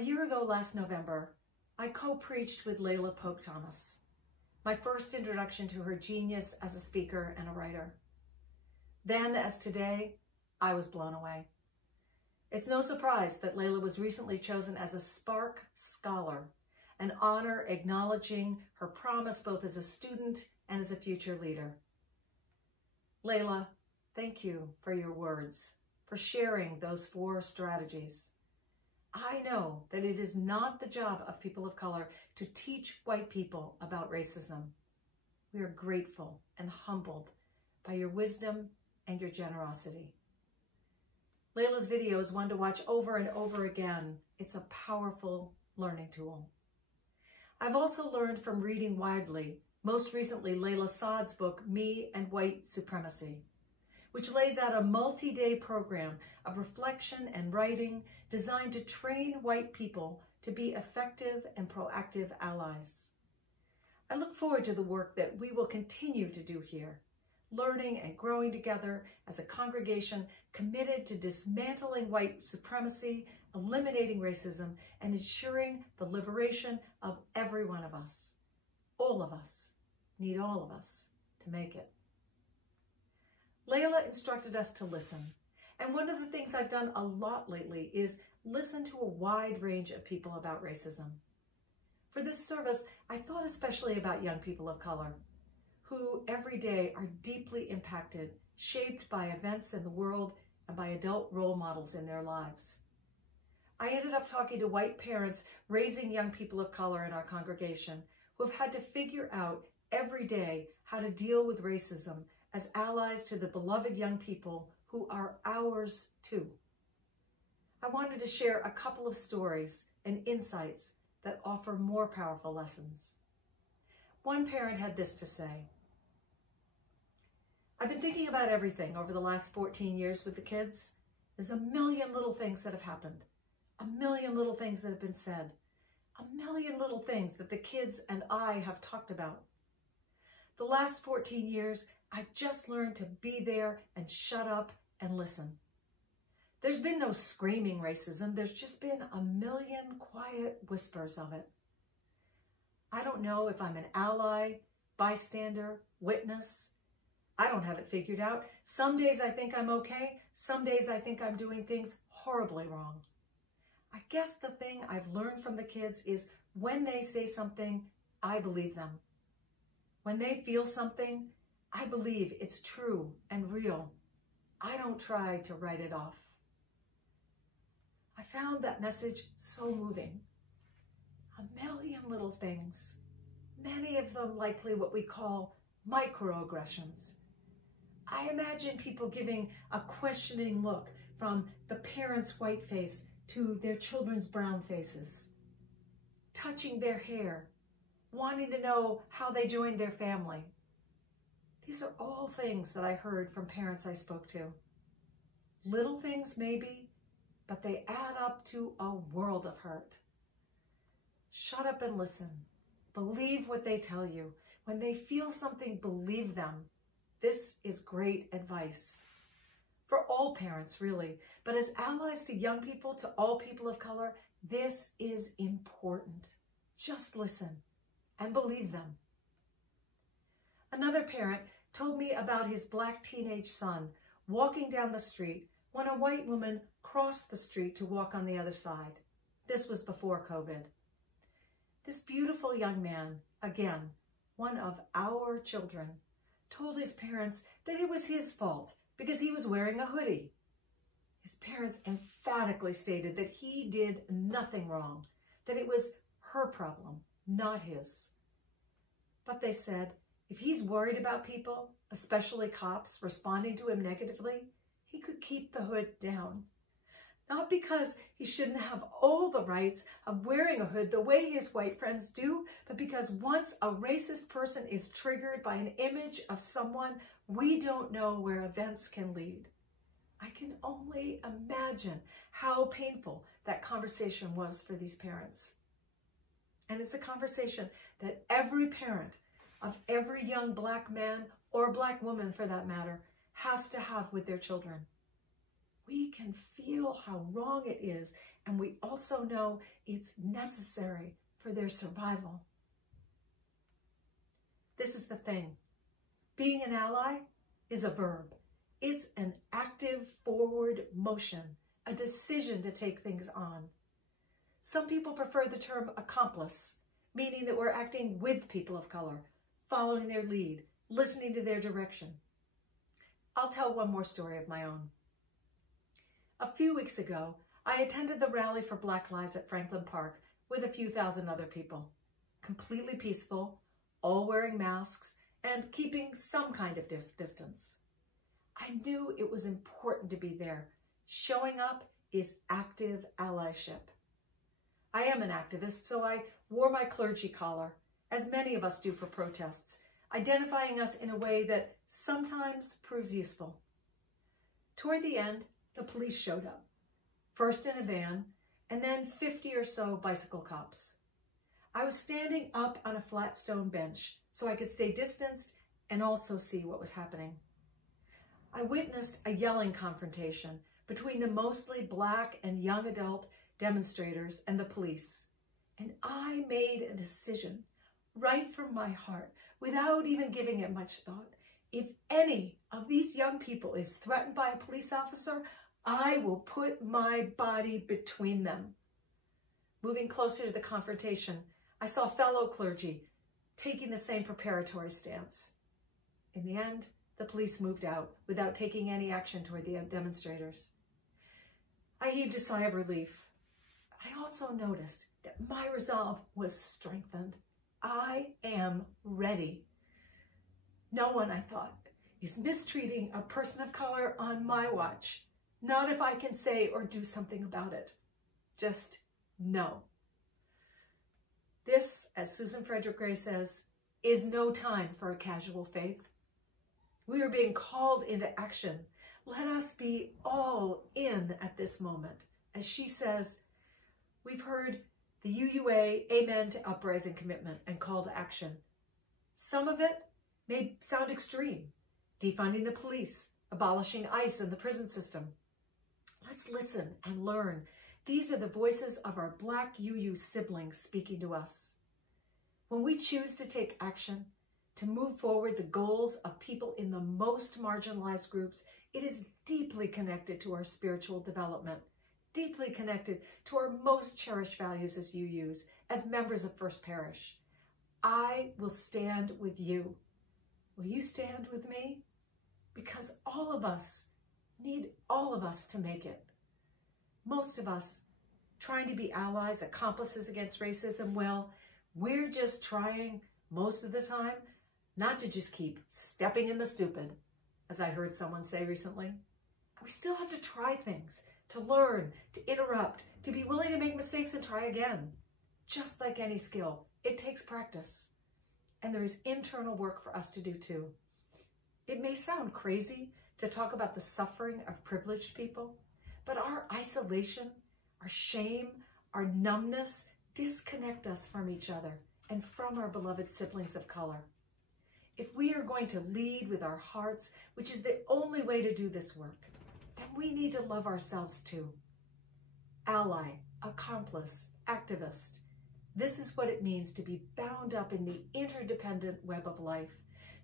A year ago last November, I co-preached with Layla Polk Thomas, my first introduction to her genius as a speaker and a writer. Then, as today, I was blown away. It's no surprise that Layla was recently chosen as a Spark Scholar, an honor acknowledging her promise both as a student and as a future leader. Layla, thank you for your words, for sharing those 4 strategies. I know that it is not the job of people of color to teach white people about racism. We are grateful and humbled by your wisdom and your generosity. Layla's video is one to watch over and over again. It's a powerful learning tool. I've also learned from reading widely, most recently Layla Saad's book, Me and White Supremacy, which lays out a multi-day program of reflection and writing designed to train white people to be effective and proactive allies. I look forward to the work that we will continue to do here, learning and growing together as a congregation committed to dismantling white supremacy, eliminating racism, and ensuring the liberation of every one of us. All of us need all of us to make it. Layla instructed us to listen. And one of the things I've done a lot lately is listen to a wide range of people about racism. For this service, I thought especially about young people of color who every day are deeply impacted, shaped by events in the world and by adult role models in their lives. I ended up talking to white parents raising young people of color in our congregation who have had to figure out every day how to deal with racism as allies to the beloved young people who are ours too. I wanted to share a couple of stories and insights that offer more powerful lessons. One parent had this to say: I've been thinking about everything over the last 14 years with the kids. There's a million little things that have happened, a million little things that have been said, a million little things that the kids and I have talked about. The last 14 years, I've just learned to be there and shut up and listen. There's been no screaming racism. There's just been a million quiet whispers of it. I don't know if I'm an ally, bystander, witness. I don't have it figured out. Some days I think I'm okay. Some days I think I'm doing things horribly wrong. I guess the thing I've learned from the kids is when they say something, I believe them. When they feel something, I believe it's true and real. I don't try to write it off. I found that message so moving. A million little things, many of them likely what we call microaggressions. I imagine people giving a questioning look from the parents' white face to their children's brown faces, touching their hair, wanting to know how they joined their family. These are all things that I heard from parents I spoke to. Little things maybe, but they add up to a world of hurt. Shut up and listen. Believe what they tell you. When they feel something, believe them. This is great advice for all parents, really. But as allies to young people, to all people of color, this is important. Just listen and believe them. Another parent told me about his Black teenage son walking down the street when a white woman crossed the street to walk on the other side. This was before COVID. This beautiful young man, again, one of our children, told his parents that it was his fault because he was wearing a hoodie. His parents emphatically stated that he did nothing wrong, that it was her problem, not his. But they said, if he's worried about people, especially cops, responding to him negatively, he could keep the hood down. Not because he shouldn't have all the rights of wearing a hood the way his white friends do, but because once a racist person is triggered by an image of someone, we don't know where events can lead. I can only imagine how painful that conversation was for these parents. And it's a conversation that every parent of every young Black man or Black woman, for that matter, has to have with their children. We can feel how wrong it is and we also know it's necessary for their survival. This is the thing. Being an ally is a verb. It's an active forward motion, a decision to take things on. Some people prefer the term accomplice, meaning that we're acting with people of color, following their lead, listening to their direction. I'll tell one more story of my own. A few weeks ago, I attended the rally for Black Lives at Franklin Park with a few thousand other people, completely peaceful, all wearing masks, and keeping some kind of distance. I knew it was important to be there. Showing up is active allyship. I am an activist, so I wore my clergy collar, as many of us do for protests, identifying us in a way that sometimes proves useful. Toward the end, the police showed up, first in a van, and then 50 or so bicycle cops. I was standing up on a flat stone bench so I could stay distanced and also see what was happening. I witnessed a yelling confrontation between the mostly Black and young adult demonstrators and the police, and I made a decision right from my heart, without even giving it much thought. If any of these young people is threatened by a police officer, I will put my body between them. Moving closer to the confrontation, I saw fellow clergy taking the same preparatory stance. In the end, the police moved out without taking any action toward the demonstrators. I heaved a sigh of relief. I also noticed that my resolve was strengthened. I am ready. No one, I thought, is mistreating a person of color on my watch. Not if I can say or do something about it. Just no. This, as Susan Frederick Gray says, is no time for a casual faith. We are being called into action. Let us be all in at this moment. As she says, we've heard the UUA amen to uprising commitment and call to action. Some of it may sound extreme, defunding the police, abolishing ICE and the prison system. Let's listen and learn. These are the voices of our Black UU siblings speaking to us. When we choose to take action, to move forward the goals of people in the most marginalized groups, it is deeply connected to our spiritual development, deeply connected to our most cherished values as UUs, as members of First Parish. I will stand with you. Will you stand with me? Because all of us need all of us to make it. Most of us trying to be allies, accomplices against racism, well, we're just trying most of the time not to just keep stepping in the stupid, as I heard someone say recently. We still have to try things, to learn, to interrupt, to be willing to make mistakes and try again. Just like any skill, it takes practice. And there is internal work for us to do too. It may sound crazy to talk about the suffering of privileged people, but our isolation, our shame, our numbness disconnect us from each other and from our beloved siblings of color. If we are going to lead with our hearts, which is the only way to do this work, then we need to love ourselves too. Ally, accomplice, activist. This is what it means to be bound up in the interdependent web of life,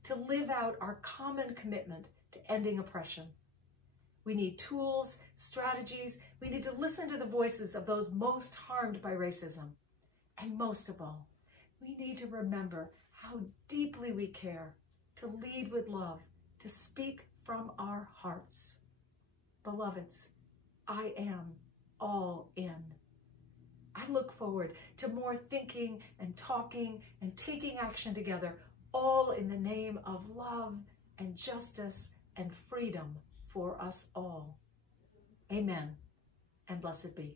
to live out our common commitment to ending oppression. We need tools, strategies. We need to listen to the voices of those most harmed by racism. And most of all, we need to remember how deeply we care, to lead with love, to speak from our hearts. Beloveds, I am all in. I look forward to more thinking and talking and taking action together, all in the name of love and justice and freedom for us all. Amen, and blessed be.